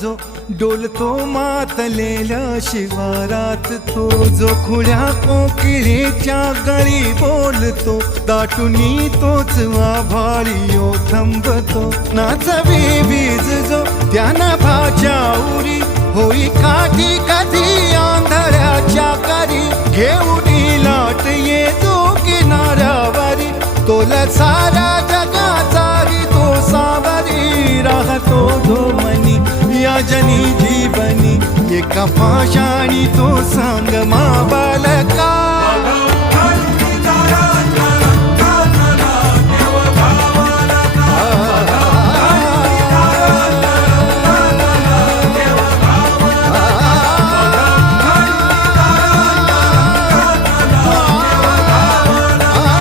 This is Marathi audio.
जो डोलतो मातलेल्या शिवारात, तो जो खुळ्या कोकिळेच्या गळी बोलतो, दाटुनी तोच आभाळी ओ थंबतो. नाचवी वीज जो त्या नभाच्या उरी, होई काठी कधी आंधळ्याच्या करी, घेऊन लाट ये जो किनाऱ्यावरी, तोला सारा जगाचाही तो सावरी, राहतो जो मनी या जनी जीवनी, एका पाशाणी तो सांग मा बालका.